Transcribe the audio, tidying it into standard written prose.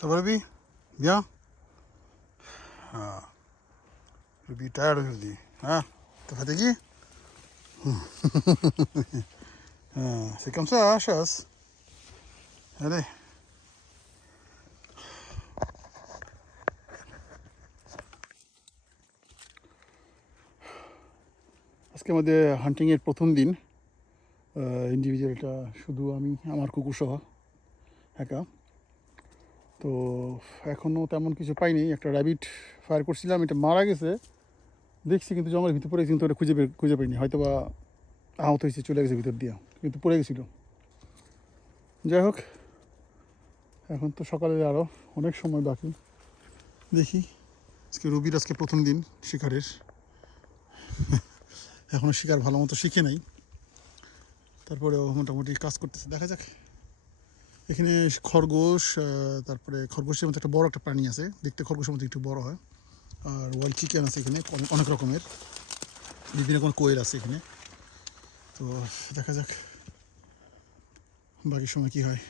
Ça va, Ruby? Bien? Ah, Ruby est tired aujourd'hui. Hein? T'es fatigué? Ah, c'est comme ça, hein, chasse. Allez. আজকে আমাদের হান্টিংয়ের প্রথম দিন। ইন্ডিভিজুয়ালটা শুধু আমি আমার কুকুর সহ একা। তো এখনও তেমন কিছু পাইনি। একটা র্যাবিট ফায়ার করছিলাম, এটা মারা গেছে দেখছি, কিন্তু জঙ্গলের ভিতরে পড়ে, কিন্তু ওটা খুঁজে পাইনি। হয়তো বা আহত হয়েছে, চলে গেছে ভিতর দিয়ে, কিন্তু পড়ে গেছিলো। যাই হোক, এখন তো সকালে আরও অনেক সময় বাকি। দেখি, আজকে প্রথম দিন শিকারের। এখনও শিকার ভালো মতো শিখে নাই, তারপরেও মোটামুটি কাজ করতেছে, দেখা যাক। এখানে খরগোশ, তারপরে খরগোশের মতো একটা বড় একটা প্রাণী আছে, দেখতে খরগোশের মতো একটু বড় হয়। আর ওয়াইল্ড চিকেন আছে এখানে, অনেক রকমের, বিভিন্ন রকমের কোয়েল আছে এখানে। তো দেখা যাক বাকি সময় কী হয়।